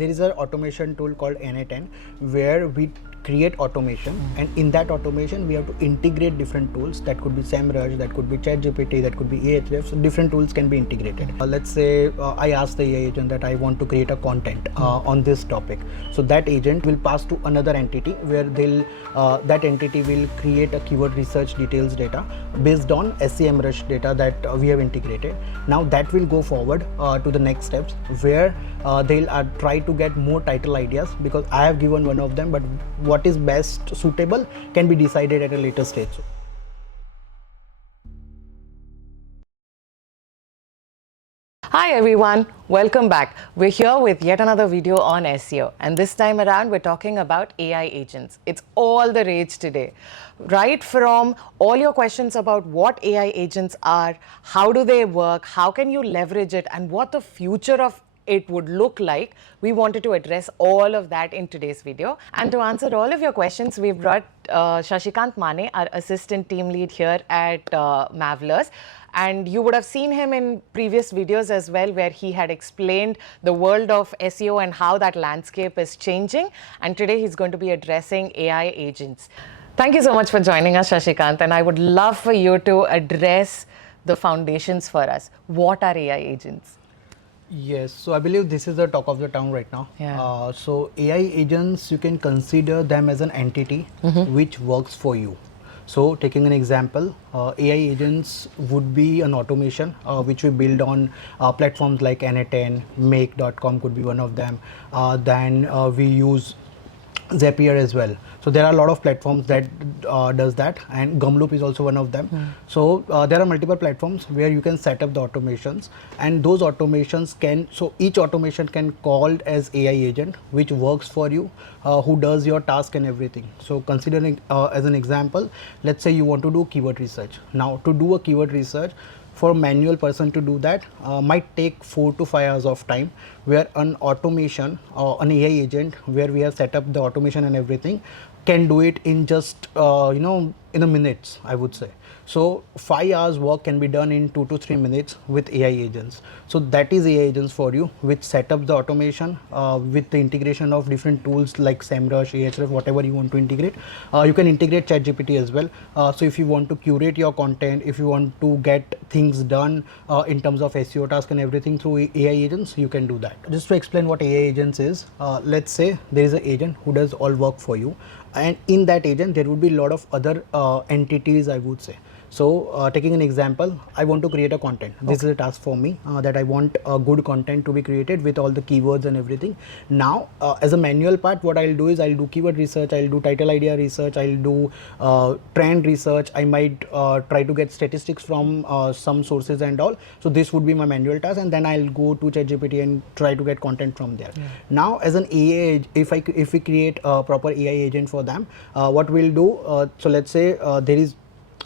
There is an automation tool called NA10 where we create automation, and in that automation we have to integrate different tools. That could be SEMrush, that could be ChatGPT, that could be Ahrefs. So different tools can be integrated. Let's say I ask the AI agent that I want to create a content on this topic. So that agent will pass to another entity where that entity will create a keyword research details data based on SEMrush data that we have integrated. Now that will go forward to the next steps where they'll try to get more title ideas, because I have given one of them, but what is best suitable can be decided at a later stage. Hi everyone, welcome back. We're here with yet another video on SEO, and this time around we're talking about AI agents. It's all the rage today. Right from all your questions about what AI agents are, how do they work, how can you leverage it, and what the future of it would look like, we wanted to address all of that in today's video. And to answer all of your questions, we've brought Shashikant Mane, our assistant team lead here at Mavlers. And you would have seen him in previous videos as well, where he had explained the world of SEO and how that landscape is changing. And today he's going to be addressing AI agents. Thank you so much for joining us, Shashikant. And I would love for you to address the foundations for us. What are AI agents? Yes, so I believe this is the talk of the town right now. Yeah. So AI agents, you can consider them as an entity which works for you. So taking an example, AI agents would be an automation which we build on platforms like NA10, make.com could be one of them. Then we use Zapier as well. So there are a lot of platforms that does that, and Gumloop is also one of them. So there are multiple platforms where you can set up the automations, and those automations can, so each automation can called as AI agent which works for you, who does your task and everything. So considering as an example, let's say you want to do keyword research. Now to do a keyword research, for a manual person to do that might take 4 to 5 hours of time, where an automation or an AI agent where we have set up the automation and everything can do it in just in a minutes, I would say. So 5 hours work can be done in 2 to 3 minutes with AI agents. So that is AI agents for you, which set up the automation with the integration of different tools like SEMrush, Ahrefs, whatever you want to integrate. You can integrate ChatGPT as well. So if you want to curate your content, if you want to get things done in terms of SEO task and everything through AI agents, you can do that. Just to explain what AI agents is, let's say there is an agent who does all work for you, and in that agent there would be a lot of other entities, I would say. So taking an example, I want to create a content. This is a task for me that I want good content to be created with all the keywords and everything. Now as a manual part, what I'll do is I'll do keyword research, I'll do title idea research, I'll do trend research, I might try to get statistics from some sources and all. So this would be my manual task, and then I'll go to ChatGPT and try to get content from there. Now as an AI, if we create a proper AI agent for them, what we'll do, so let's say there is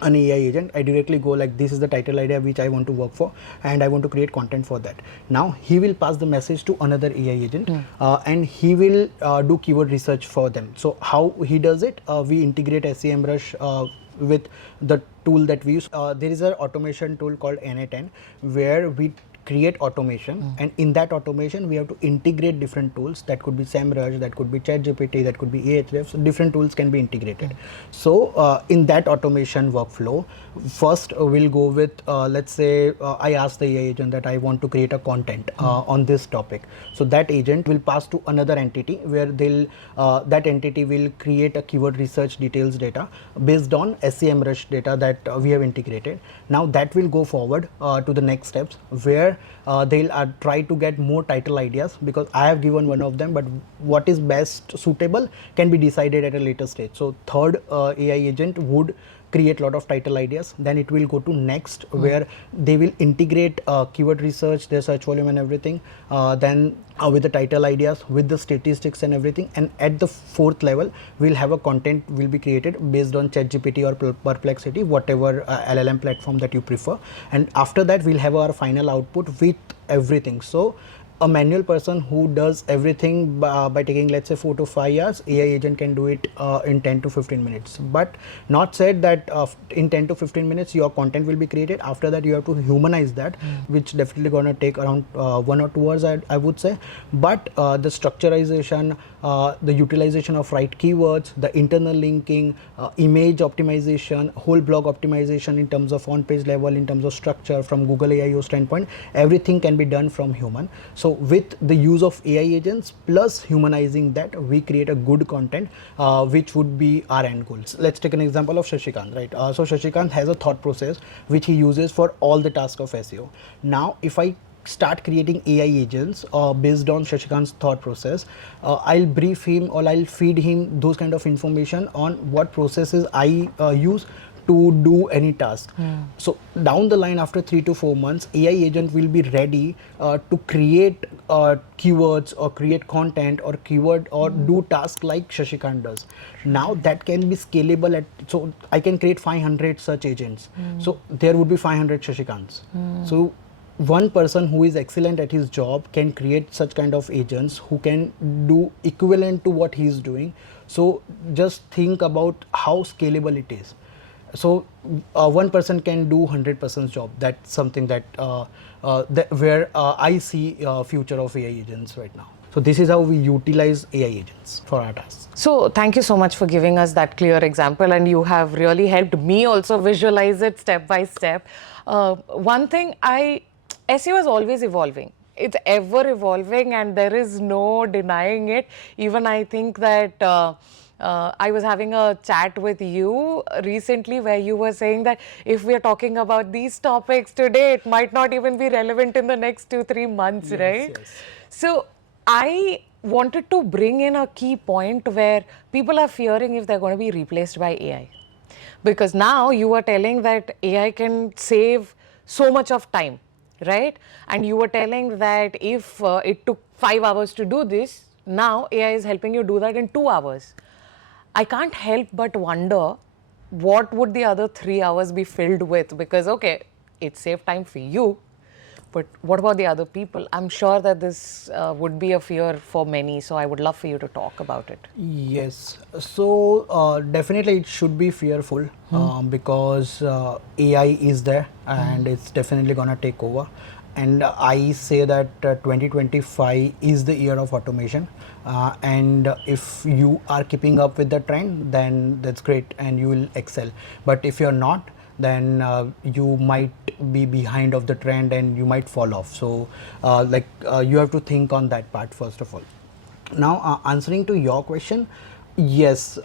an AI agent, I directly go like, this is the title idea which I want to work for, and I want to create content for that. Now he will pass the message to another AI agent and he will do keyword research for them. So how he does it, we integrate SEMrush with the tool that we use. There is an automation tool called NA10 where we create automation, and in that automation we have to integrate different tools. That could be SEMrush, that could be ChatGPT, that could be Ahrefs. So different tools can be integrated. So in that automation workflow, first we'll go with let's say I ask the AI agent that I want to create a content on this topic. So that agent will pass to another entity where that entity will create a keyword research details data based on SEMrush data that we have integrated. Now that will go forward to the next steps where they'll try to get more title ideas, because I have given one of them, but what is best suitable can be decided at a later stage. So third AI agent would create a lot of title ideas, then it will go to next where they will integrate keyword research, their search volume and everything, then with the title ideas, with the statistics and everything, and at the fourth level we'll have a content will be created based on ChatGPT or Perplexity, whatever LLM platform that you prefer, and after that we'll have our final output with everything. So a manual person who does everything by taking, let's say, 4 to 5 hours, AI agent can do it in 10 to 15 minutes. But not said that in 10 to 15 minutes your content will be created. After that you have to humanize that, which definitely gonna take around 1 or 2 hours, I would say. But the structurization, the utilization of right keywords, the internal linking, image optimization, whole blog optimization in terms of on-page level, in terms of structure from Google AIO standpoint, everything can be done from human. So with the use of AI agents plus humanizing that, we create a good content, which would be our end goals. Let's take an example of Shashikant, right? So Shashikant has a thought process which he uses for all the tasks of SEO. Now, if I start creating AI agents based on Shashikant's thought process, I'll brief him or I'll feed him those kind of information on what processes I use to do any task. So down the line, after 3 to 4 months, AI agent will be ready to create keywords or create content or keyword or do tasks like Shashikant does. Now that can be scalable so I can create 500 such agents. So there would be 500 Shashikants. So one person who is excellent at his job can create such kind of agents who can do equivalent to what he is doing. So just think about how scalable it is. So one person can do 100% job. That's something that, where I see future of AI agents right now. So this is how we utilize AI agents for our tasks. So thank you so much for giving us that clear example, and you have really helped me also visualize it step by step. One thing, SEO is always evolving. It's ever evolving and there is no denying it. Even I think that I was having a chat with you recently where you were saying that if we are talking about these topics today, it might not even be relevant in the next 2-3 months, right? Yes. So I wanted to bring in a key point where people are fearing if they're going to be replaced by AI. Because now you are telling that AI can save so much of time, right? And you were telling that if it took 5 hours to do this, now AI is helping you do that in 2 hours. I can't help but wonder what would the other 3 hours be filled with, because okay, it saved time for you, but what about the other people? I'm sure that this would be a fear for many, so I would love for you to talk about it. Yes, so definitely it should be fearful because AI is there and it's definitely gonna take over. And I say that 2025 is the year of automation, and if you are keeping up with the trend, then that's great and you will excel. But if you're not, then you might be behind of the trend and you might fall off. So you have to think on that part first of all. Now answering to your question, yes,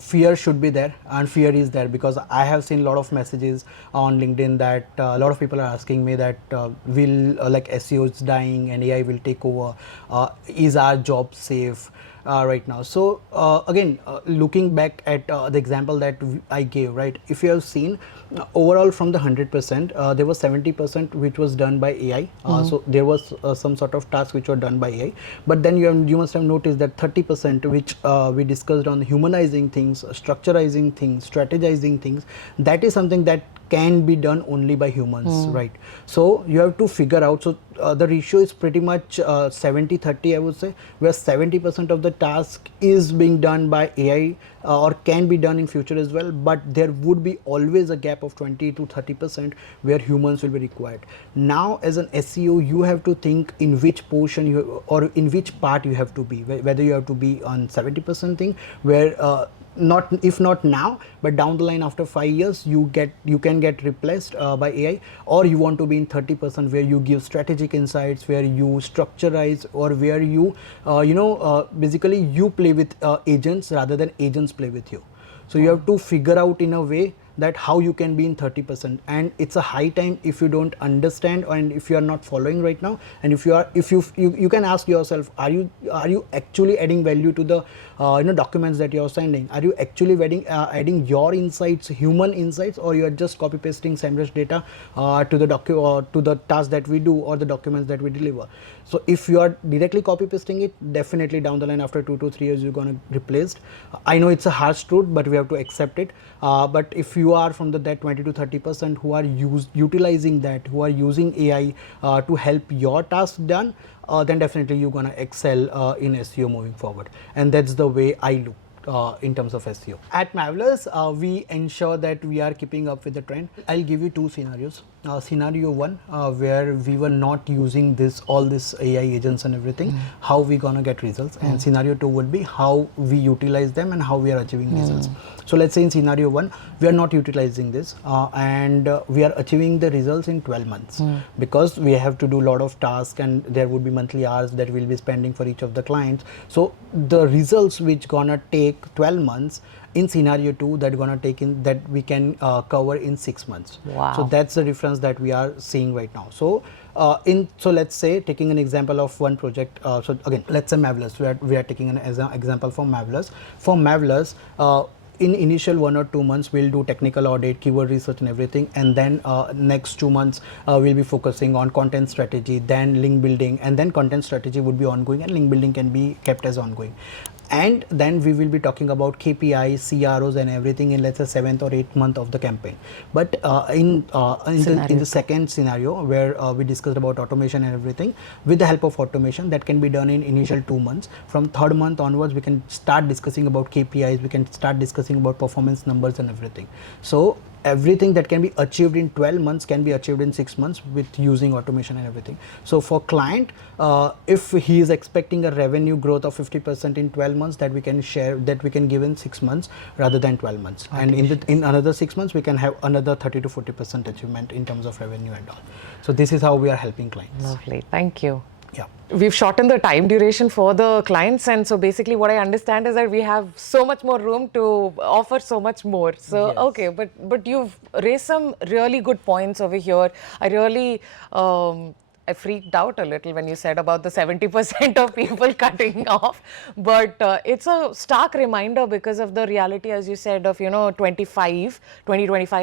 fear should be there, and fear is there because I have seen a lot of messages on LinkedIn that a lot of people are asking me that will like SEO is dying and AI will take over, is our job safe right now? So again, looking back at the example that I gave, right, if you have seen overall from the 100%, there was 70% which was done by AI. So there was some sort of tasks which were done by AI, but then you must have noticed that 30% which we discussed on humanizing things, structurizing things, strategizing things, that is something that can be done only by humans, right? So you have to figure out, so the ratio is pretty much 70-30, I would say, where 70% of the task is being done by AI or can be done in future as well, but there would be always a gap of 20-30% where humans will be required. Now as an SEO, you have to think in which portion you or in which part you have to be, whether you have to be on 70% thing where not if not now, but down the line after 5 years you can get replaced by AI, or you want to be in 30% where you give strategic insights, where you structurize, or where you basically you play with agents rather than agents play with you. So you have to figure out in a way that how you can be in 30%, and it's a high time if you don't understand and if you are not following right now, and if you can ask yourself, are you actually adding value to the documents that you're sending? Are you actually adding your insights, human insights, or you are just copy pasting SEMrush data to the task that we do or the documents that we deliver? So if you are directly copy pasting it, definitely down the line after 2 to 3 years you're going to replaced. I know it's a harsh truth, but we have to accept it. But if you are from that 20 to 30% who are utilizing that, who are using AI to help your task done, then definitely you're gonna excel in SEO moving forward. And that's the way I look in terms of SEO. At Mavlers, we ensure that we are keeping up with the trend. I'll give you two scenarios. Scenario one, where we were not using all this AI agents and everything, how we gonna get results. And scenario two would be how we utilize them and how we are achieving results. So let's say in scenario one, we are not utilizing this and we are achieving the results in 12 months because we have to do a lot of tasks and there would be monthly hours that we'll be spending for each of the clients. So the results which gonna take 12 months, in scenario two that gonna take in that we can cover in 6 months. Wow. So that's the difference that we are seeing right now. So so let's say taking an example of one project, so again let's say Mavlers, we are taking as an example for Mavlers. For Mavlers, in initial 1 or 2 months we'll do technical audit, keyword research and everything, and then next 2 months we'll be focusing on content strategy, then link building, and then content strategy would be ongoing and link building can be kept as ongoing. And then we will be talking about KPIs, CROs and everything in let's say 7th or 8th month of the campaign. But in the second scenario where we discussed about automation and everything, with the help of automation that can be done in initial 2 months. From 3rd month onwards we can start discussing about KPIs, we can start discussing about performance numbers and everything. So everything that can be achieved in 12 months can be achieved in 6 months with using automation and everything. So for client, if he is expecting a revenue growth of 50% in 12 months, that we can share, that we can give in 6 months rather than 12 months. And in another 6 months we can have another 30 to 40% achievement in terms of revenue and all. So this is how we are helping clients. Lovely, thank you. Yeah. We've shortened the time duration for the clients, and so basically what I understand is that we have so much more room to offer so much more. So Yes. okay, but you've raised some really good points over here. I really I freaked out a little when you said about the 70% of people cutting off, but it's a stark reminder because of the reality, as you said, of 2025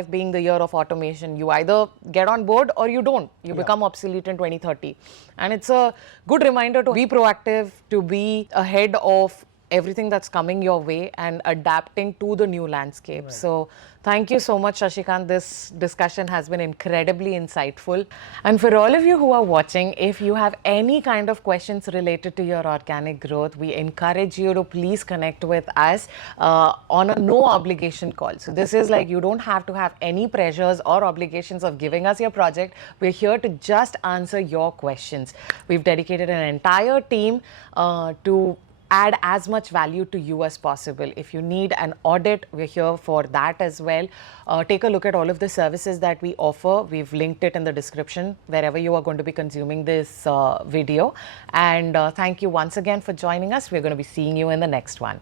being the year of automation. You either get on board or you don't. You become obsolete in 2030, and it's a good reminder to be proactive, to be ahead of everything that's coming your way and adapting to the new landscape. Right. So thank you so much, Shashikant. This discussion has been incredibly insightful. And for all of you who are watching, if you have any kind of questions related to your organic growth, we encourage you to please connect with us on a no obligation call. So this is like, you don't have to have any pressures or obligations of giving us your project. We're here to just answer your questions. We've dedicated an entire team to add as much value to you as possible. If you need an audit, we're here for that as well. Take a look at all of the services that we offer. We've linked it in the description wherever you are going to be consuming this video. And thank you once again for joining us. We're going to be seeing you in the next one.